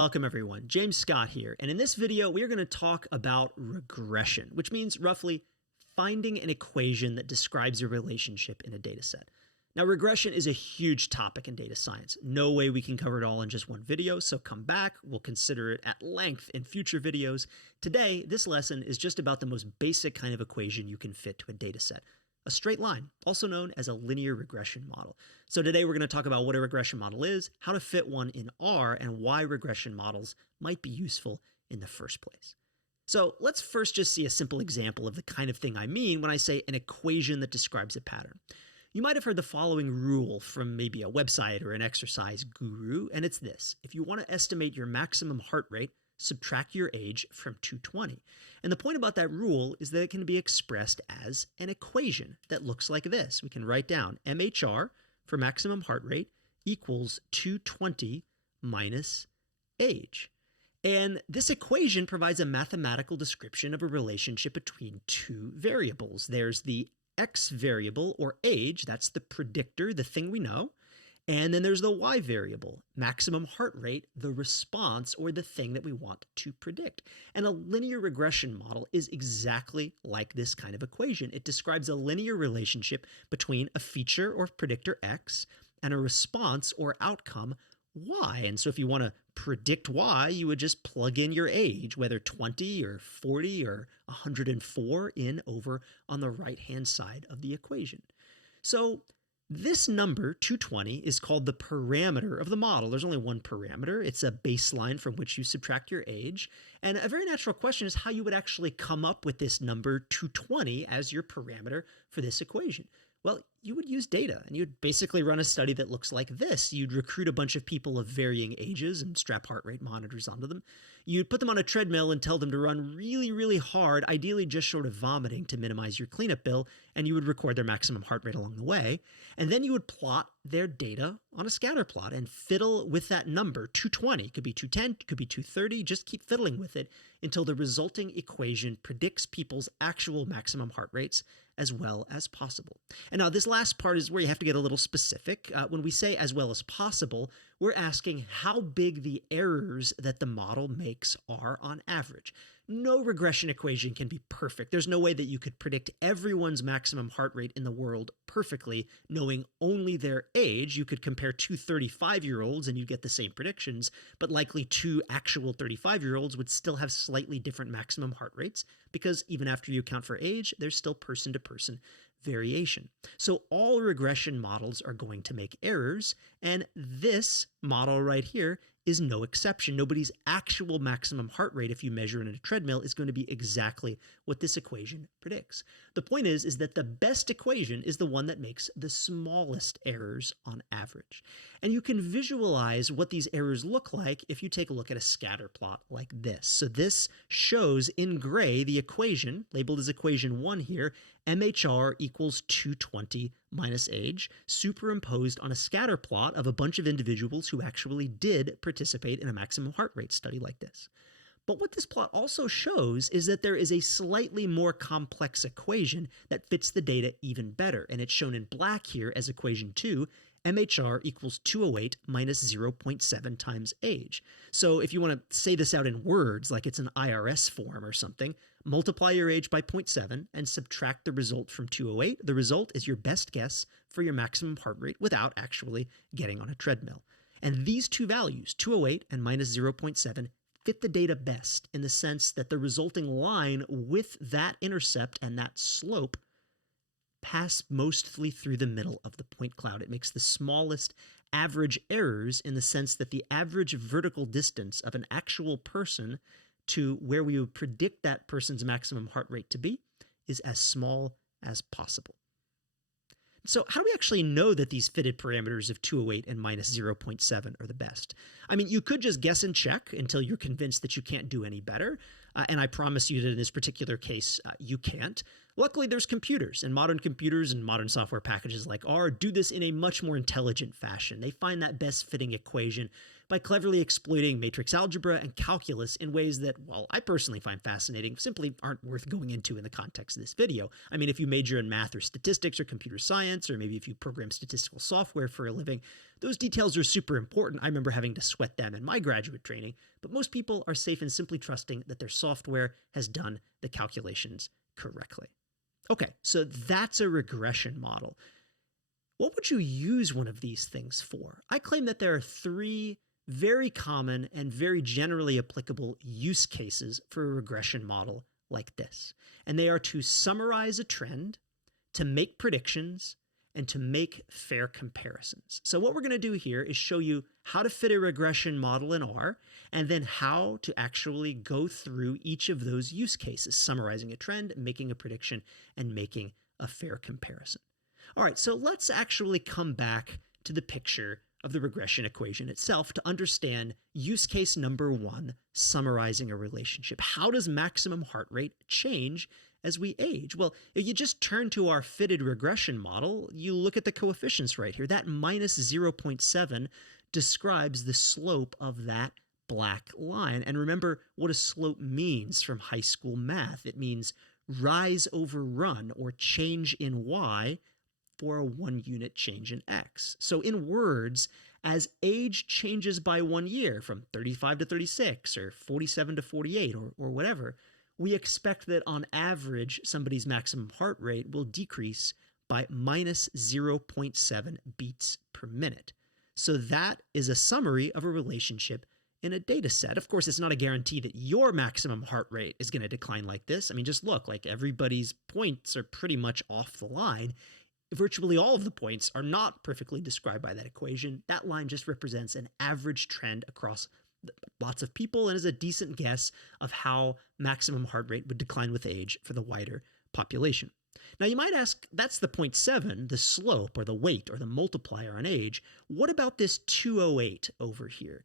Welcome everyone, James Scott here, and in this video we are going to talk about regression, which means roughly finding an equation that describes a relationship in a data set. Now regression is a huge topic in data science. No way we can cover it all in just one video, so come back, we'll consider it at length in future videos. Today, this lesson is just about the most basic kind of equation you can fit to a data set. A straight line, also known as a linear regression model. So today we're going to talk about what a regression model is, how to fit one in R, and why regression models might be useful in the first place. So let's first just see a simple example of the kind of thing I mean when I say an equation that describes a pattern. You might have heard the following rule from maybe a website or an exercise guru, and it's this. If you want to estimate your maximum heart rate, subtract your age from 220. And the point about that rule is that it can be expressed as an equation that looks like this. We can write down MHR for maximum heart rate equals 220 minus age. And this equation provides a mathematical description of a relationship between two variables. There's the X variable or age, that's the predictor, the thing we know. And then there's the Y variable, maximum heart rate, the response or the thing that we want to predict. And a linear regression model is exactly like this kind of equation. It describes a linear relationship between a feature or predictor X and a response or outcome Y. And so if you want to predict Y, you would just plug in your age, whether 20 or 40 or 104 in over on the right-hand side of the equation. So this number, 220, is called the parameter of the model. There's only one parameter. It's a baseline from which you subtract your age. And a very natural question is how you would actually come up with this number 220 as your parameter for this equation. Well, you would use data, and you'd basically run a study that looks like this. You'd recruit a bunch of people of varying ages and strap heart rate monitors onto them. You'd put them on a treadmill and tell them to run really, really hard, ideally just short of vomiting to minimize your cleanup bill, and you would record their maximum heart rate along the way. And then you would plot their data on a scatter plot and fiddle with that number, 220. It could be 210, it could be 230. Just keep fiddling with it until the resulting equation predicts people's actual maximum heart rates as well as possible. And now this last part is where you have to get a little specific. When we say as well as possible, we're asking how big the errors that the model makes are on average. No regression equation can be perfect. There's no way that you could predict everyone's maximum heart rate in the world perfectly, knowing only their age. You could compare two 35-year-olds and you'd get the same predictions, but likely two actual 35-year-olds would still have slightly different maximum heart rates because even after you account for age, there's still person-to-person variation. So all regression models are going to make errors, and this model right here is no exception. Nobody's actual maximum heart rate, if you measure it in a treadmill, is going to be exactly what this equation predicts. The point is that the best equation is the one that makes the smallest errors on average. And you can visualize what these errors look like if you take a look at a scatter plot like this. So this shows in gray the equation, labeled as equation 1 here, MHR equals 220 minus age, superimposed on a scatter plot of a bunch of individuals who actually did participate in a maximum heart rate study like this. But what this plot also shows is that there is a slightly more complex equation that fits the data even better, and it's shown in black here as equation 2, MHR equals 208 minus 0.7 times age. So if you want to say this out in words, like it's an IRS form or something, multiply your age by 0.7 and subtract the result from 208. The result is your best guess for your maximum heart rate without actually getting on a treadmill. And these two values, 208 and minus 0.7, fit the data best in the sense that the resulting line with that intercept and that slope pass mostly through the middle of the point cloud. It makes the smallest average errors in the sense that the average vertical distance of an actual person to where we would predict that person's maximum heart rate to be is as small as possible. So how do we actually know that these fitted parameters of 208 and minus 0.7 are the best? I mean, you could just guess and check until you're convinced that you can't do any better. And I promise you that in this particular case, you can't. Luckily, there's computers, and modern software packages like R do this in a much more intelligent fashion. They find that best fitting equation by cleverly exploiting matrix algebra and calculus in ways that, while I personally find fascinating, simply aren't worth going into in the context of this video. I mean, if you major in math or statistics or computer science, or maybe if you program statistical software for a living, those details are super important. I remember having to sweat them in my graduate training, but most people are safe in simply trusting that their software has done the calculations correctly. Okay, so that's a regression model. What would you use one of these things for? I claim that there are three very common and very generally applicable use cases for a regression model like this. And they are to summarize a trend, to make predictions, and to make fair comparisons. So what we're going to do here is show you how to fit a regression model in R, and then how to actually go through each of those use cases, summarizing a trend, making a prediction, and making a fair comparison. All right, so let's actually come back to the picture of the regression equation itself to understand use case number one, summarizing a relationship. How does maximum heart rate change as we age? Well, if you just turn to our fitted regression model, you look at the coefficients right here. That minus 0.7 describes the slope of that black line. And remember what a slope means from high school math. It means rise over run, or change in y, for a 1 unit change in x. So in words, as age changes by 1 year, from 35 to 36 or 47 to 48 or whatever, we expect that on average, somebody's maximum heart rate will decrease by minus 0.7 beats per minute. So that is a summary of a relationship in a data set. Of course, it's not a guarantee that your maximum heart rate is going to decline like this. I mean, just look, like everybody's points are pretty much off the line. Virtually all of the points are not perfectly described by that equation. That line just represents an average trend across lots of people and is a decent guess of how maximum heart rate would decline with age for the wider population. Now you might ask, that's the 0.7, the slope or the weight or the multiplier on age. What about this 208 over here?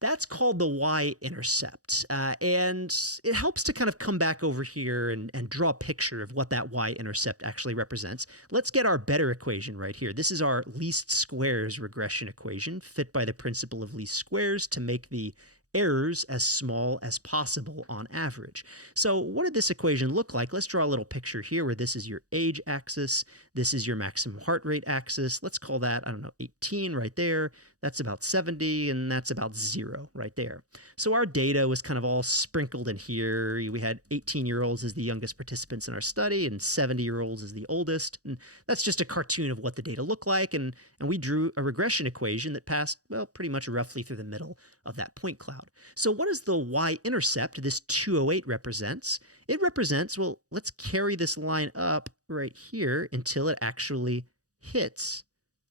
That's called the y-intercept, and it helps to kind of come back over here and draw a picture of what that y-intercept actually represents. Let's get our better equation right here. This is our least squares regression equation, fit by the principle of least squares to make the errors as small as possible on average. So what did this equation look like? Let's draw a little picture here where this is your age axis, this is your maximum heart rate axis. Let's call that, I don't know, 18 right there. That's about 70, and that's about 0 right there. So our data was kind of all sprinkled in here. We had 18-year-olds as the youngest participants in our study and 70-year-olds as the oldest. And that's just a cartoon of what the data looked like. And we drew a regression equation that passed, well, pretty much roughly through the middle of that point cloud. So what does the y-intercept, this 208, represents? It represents, well, let's carry this line up right here until it actually hits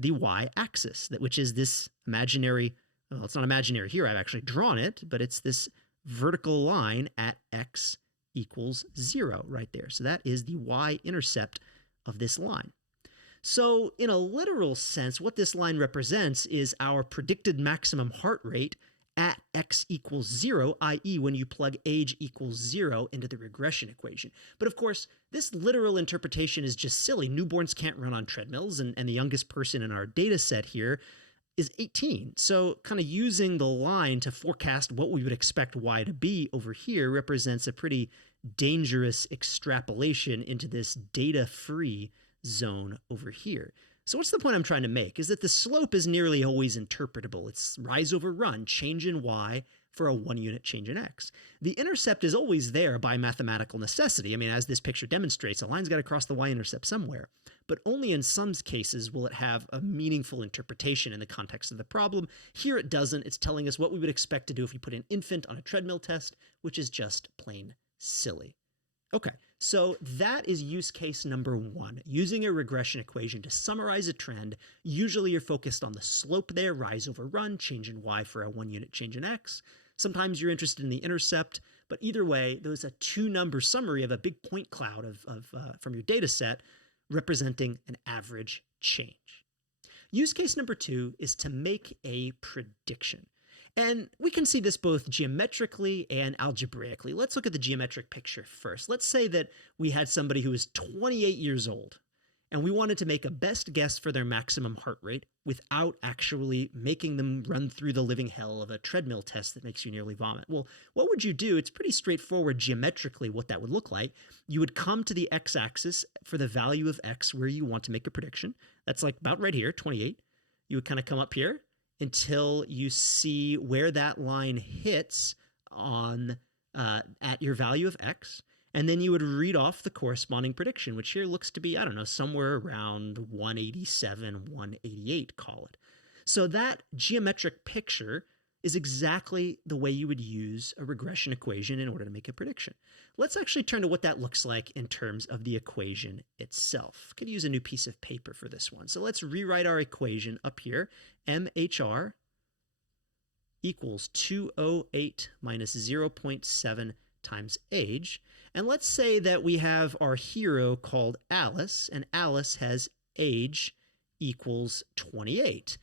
the y-axis, which is this imaginary, well, it's not imaginary here, I've actually drawn it, but it's this vertical line at x equals 0 right there. So that is the y-intercept of this line. So in a literal sense, what this line represents is our predicted maximum heart rate at x equals 0, i.e. when you plug age equals 0 into the regression equation. But of course, this literal interpretation is just silly. Newborns can't run on treadmills, and the youngest person in our data set here is 18. So kind of using the line to forecast what we would expect y to be over here represents a pretty dangerous extrapolation into this data-free zone over here. So what's the point I'm trying to make is that the slope is nearly always interpretable. It's rise over run, change in y for a 1 unit change in x. The intercept is always there by mathematical necessity. I mean, as this picture demonstrates, a line's got to cross the y-intercept somewhere, but only in some cases will it have a meaningful interpretation in the context of the problem. Here it doesn't. It's telling us what we would expect to do if we put an infant on a treadmill test, which is just plain silly. Okay, so that is use case number 1, using a regression equation to summarize a trend. Usually you're focused on the slope there, rise over run, change in y for a 1 unit change in x. Sometimes you're interested in the intercept, but either way, there's a 2-number summary of a big point cloud from your data set representing an average change. Use case number 2 is to make a prediction. And we can see this both geometrically and algebraically. Let's look at the geometric picture first. Let's say that we had somebody who was 28 years old, And we wanted to make a best guess for their maximum heart rate without actually making them run through the living hell of a treadmill test that makes you nearly vomit. Well, what would you do? It's pretty straightforward geometrically what that would look like. You would come to the x-axis for the value of x where you want to make a prediction. That's like about right here, 28. You would kind of come up here until you see where that line hits on at your value of x. And then you would read off the corresponding prediction, which here looks to be, I don't know, somewhere around 187, 188, call it. So that geometric picture is exactly the way you would use a regression equation in order to make a prediction. Let's actually turn to what that looks like in terms of the equation itself. Could use a new piece of paper for this one. So let's rewrite our equation up here. MHR equals 208 minus 0.7 times age. And let's say that we have our hero called Alice, and Alice has age equals 28.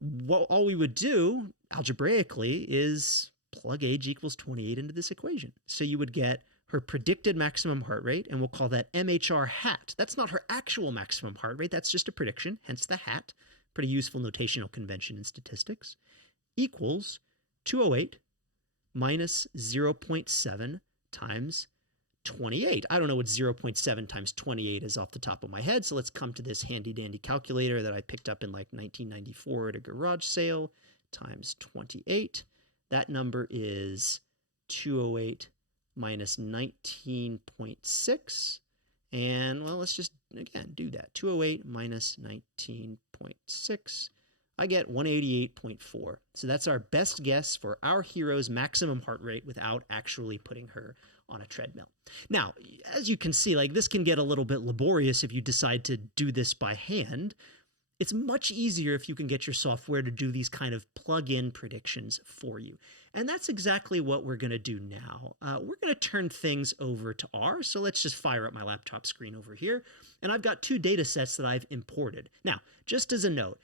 Well, all we would do algebraically is plug age equals 28 into this equation. So you would get her predicted maximum heart rate, and we'll call that MHR hat. That's not her actual maximum heart rate. That's just a prediction, hence the hat. Pretty useful notational convention in statistics. Equals 208 minus 0.7 times 28. I don't know what 0.7 times 28 is off the top of my head, so let's come to this handy dandy calculator that I picked up in like 1994 at a garage sale, times 28. That number is 208 minus 19.6. And well, let's just again do that. 208 minus 19.6. I get 188.4. So that's our best guess for our hero's maximum heart rate without actually putting her on a treadmill. Now, as you can see, like this can get a little bit laborious if you decide to do this by hand. It's much easier if you can get your software to do these kind of plug-in predictions for you. And that's exactly what we're going to do now. We're going to turn things over to R. So let's just fire up my laptop screen over here. And I've got two data sets that I've imported. Now, just as a note,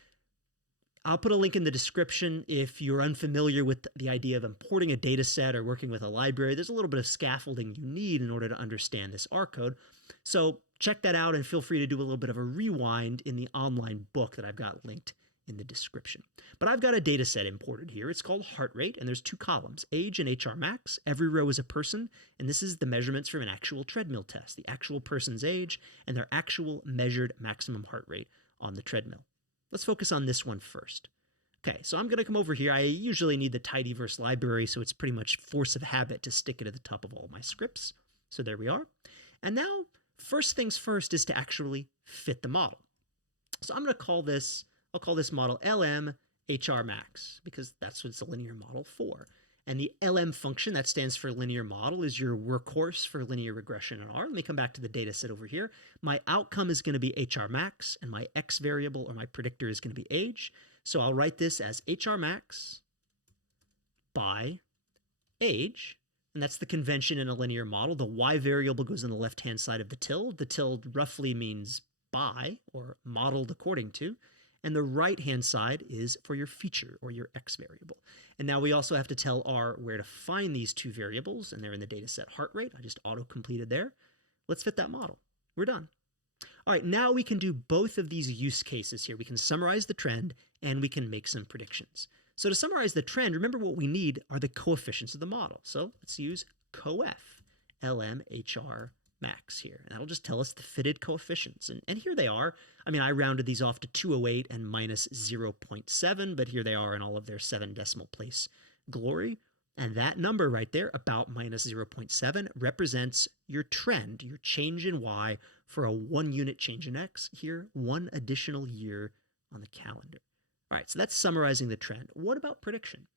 I'll put a link in the description if you're unfamiliar with the idea of importing a data set or working with a library. There's a little bit of scaffolding you need in order to understand this R code. So check that out and feel free to do a little bit of a rewind in the online book that I've got linked in the description. But I've got a data set imported here. It's called heart rate, and there's two columns, age and HR max. Every row is a person, and this is the measurements from an actual treadmill test, the actual person's age and their actual measured maximum heart rate on the treadmill. Let's focus on this one first. Okay, so I'm going to come over here. I usually need the tidyverse library, so it's pretty much force of habit to stick it at the top of all my scripts. So there we are. And now, first things first is to actually fit the model. So I'm going to call this, I'll call this model LM HR max, because that's what it's a linear model for. And the LM function, that stands for linear model, is your workhorse for linear regression in R. Let me come back to the data set over here. My outcome is going to be HR max, and my X variable or my predictor is going to be age. So I'll write this as HR max by age, and that's the convention in a linear model. The Y variable goes on the left-hand side of the tilde. The tilde roughly means by, or modeled according to. And the right-hand side is for your feature or your X variable. And now we also have to tell R where to find these two variables, and they're in the data set heart rate. I just auto-completed there. Let's fit that model. We're done. All right, now we can do both of these use cases here. We can summarize the trend, and we can make some predictions. So to summarize the trend, remember what we need are the coefficients of the model. So let's use coef, LMHR max here. And that'll just tell us the fitted coefficients. And here they are. I mean, I rounded these off to 208 and minus 0.7, but here they are in all of their 7 decimal place glory. And that number right there, about minus 0.7, represents your trend, your change in Y for a 1 unit change in X. Here, 1 additional year on the calendar. All right, so that's summarizing the trend. What about prediction?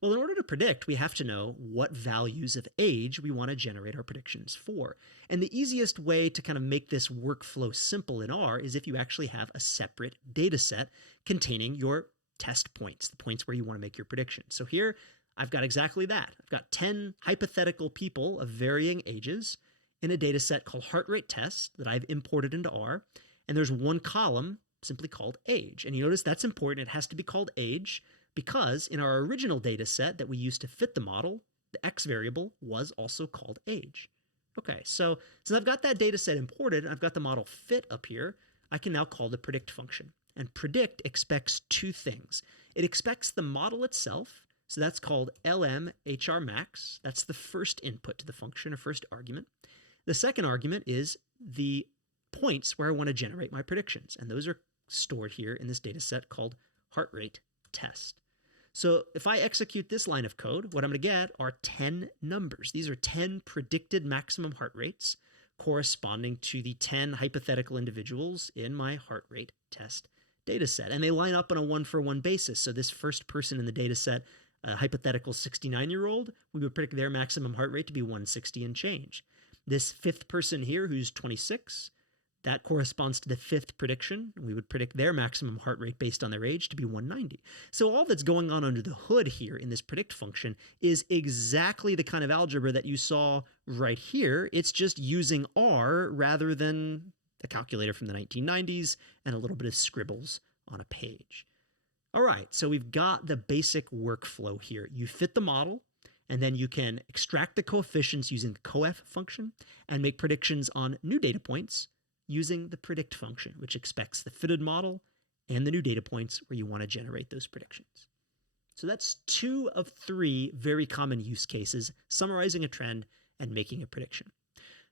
Well, in order to predict, we have to know what values of age we want to generate our predictions for. And the easiest way to kind of make this workflow simple in R is if you actually have a separate data set containing your test points, the points where you want to make your prediction. So here, I've got exactly that. I've got 10 hypothetical people of varying ages in a data set called heart rate test that I've imported into R. And there's one column simply called age. And you notice that's important. It has to be called age, because in our original data set that we used to fit the model, the X variable was also called age. Okay, so I've got that data set imported, I've got the model fit up here, I can now call the predict function. And predict expects two things. It expects the model itself, so that's called lm_hr_max. That's the first input to the function, or first argument. The second argument is the points where I want to generate my predictions, and those are stored here in this data set called heart rate test. So if I execute this line of code, what I'm going to get are 10 numbers. These are 10 predicted maximum heart rates corresponding to the 10 hypothetical individuals in my heart rate test data set. And they line up on a one-for-one basis. So this first person in the data set, a hypothetical 69-year-old, we would predict their maximum heart rate to be 160 and change. This fifth person here, who's 26, that corresponds to the fifth prediction. We would predict their maximum heart rate based on their age to be 190. So all that's going on under the hood here in this predict function is exactly the kind of algebra that you saw right here. It's just using R rather than a calculator from the 1990s and a little bit of scribbles on a page. All right, so we've got the basic workflow here. You fit the model, and then you can extract the coefficients using the coef function and make predictions on new data points using the predict function, which expects the fitted model and the new data points where you want to generate those predictions. So that's 2 of 3 very common use cases, summarizing a trend and making a prediction.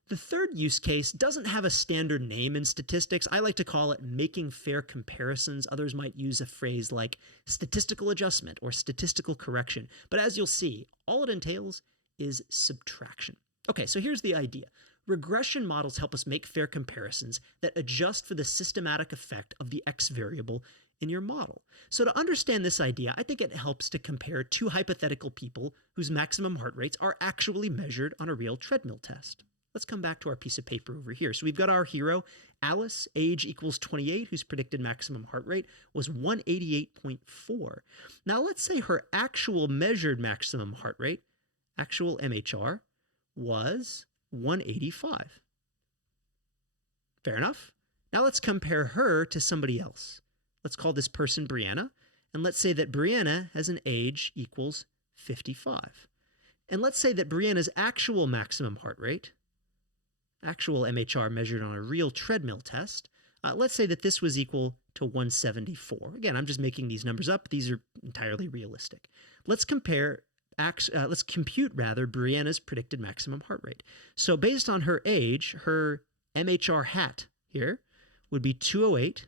The third use case doesn't have a standard name in statistics. I like to call it making fair comparisons. Others might use a phrase like statistical adjustment or statistical correction. But as you'll see, all it entails is subtraction. Okay, so here's the idea. Regression models help us make fair comparisons that adjust for the systematic effect of the X variable in your model. So to understand this idea, I think it helps to compare 2 hypothetical people whose maximum heart rates are actually measured on a real treadmill test. Let's come back to our piece of paper over here. So we've got our hero, Alice, age equals 28, whose predicted maximum heart rate was 188.4. Now let's say her actual measured maximum heart rate, actual MHR, was 185. Fair enough. Now let's compare her to somebody else. Let's call this person Brianna, and let's say that Brianna has an age equals 55. And let's say that Brianna's actual maximum heart rate, actual MHR measured on a real treadmill test, let's say that this was equal to 174. Again, I'm just making these numbers up. These are entirely realistic. Let's compute Brianna's predicted maximum heart rate. So based on her age, her MHR hat here would be 208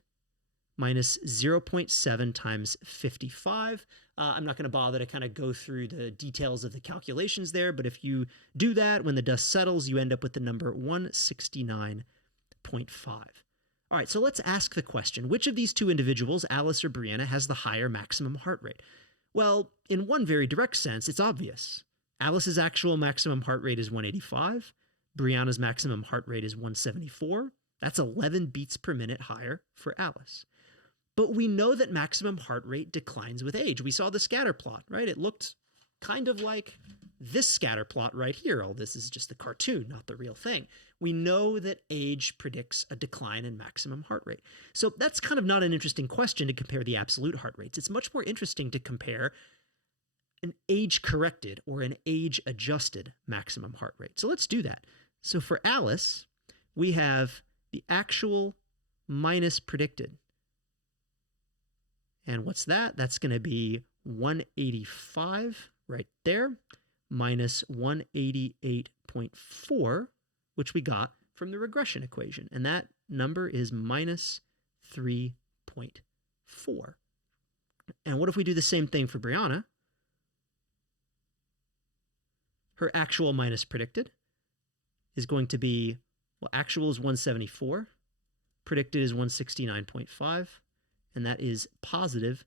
minus 0.7 times 55. I'm not going to bother to kind of go through the details of the calculations there, but if you do that, when the dust settles, you end up with the number 169.5. All right, so let's ask the question, which of these 2 individuals, Alice or Brianna, has the higher maximum heart rate? Well, in one very direct sense, it's obvious. Alice's actual maximum heart rate is 185. Brianna's maximum heart rate is 174. That's 11 beats per minute higher for Alice. But we know that maximum heart rate declines with age. We saw the scatter plot, right? It looked kind of like this scatter plot right here. All this is just the cartoon, not the real thing. We know that age predicts a decline in maximum heart rate. So that's kind of not an interesting question to compare the absolute heart rates. It's much more interesting to compare an age-corrected or an age-adjusted maximum heart rate. So let's do that. So for Alice, we have the actual minus predicted. And what's that? That's going to be 185 right there, minus 188.4, which we got from the regression equation. And that number is minus 3.4. And what if we do the same thing for Brianna? Her actual minus predicted is going to be, well, actual is 174, predicted is 169.5, and that is positive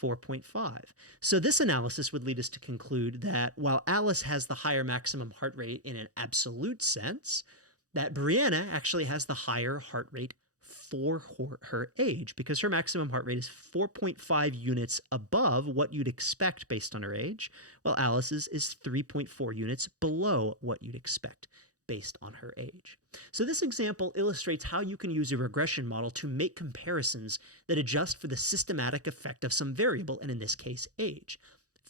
4.5. So this analysis would lead us to conclude that while Alice has the higher maximum heart rate in an absolute sense, that Brianna actually has the higher heart rate for her age, because her maximum heart rate is 4.5 units above what you'd expect based on her age, while Alice's is 3.4 units below what you'd expect based on her age. So this example illustrates how you can use a regression model to make comparisons that adjust for the systematic effect of some variable, and in this case, age.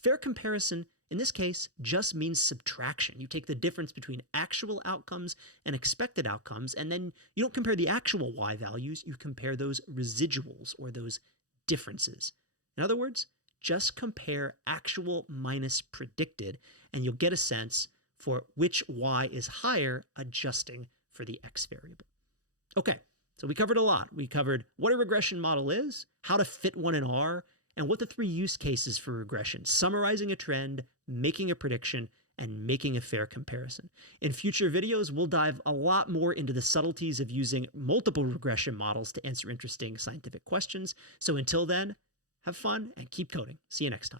Fair comparison in this case, just means subtraction. You take the difference between actual outcomes and expected outcomes, and then you don't compare the actual y values, you compare those residuals or those differences. In other words, just compare actual minus predicted, and you'll get a sense for which y is higher, adjusting for the x variable. Okay, so we covered a lot. We covered what a regression model is, how to fit one in R, and what the 3 use cases for regression: summarizing a trend, making a prediction, and making a fair comparison. In future videos, we'll dive a lot more into the subtleties of using multiple regression models to answer interesting scientific questions. So until then, have fun and keep coding. See you next time.